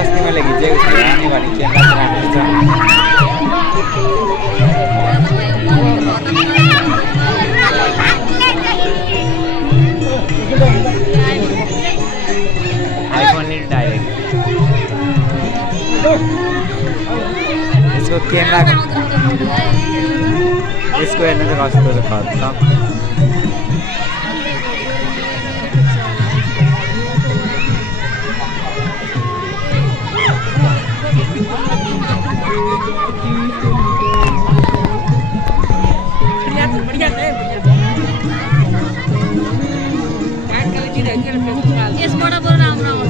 अस्ति मैले खिचेको छु अनि भने क्यामेरा राम्रो छ आइफोन नि डाइरेक्ट यसको क्यामेरा यसको हेर्नु चाहिँ कस्तो छ खतम यसबाट बरु राम्रो आउँछ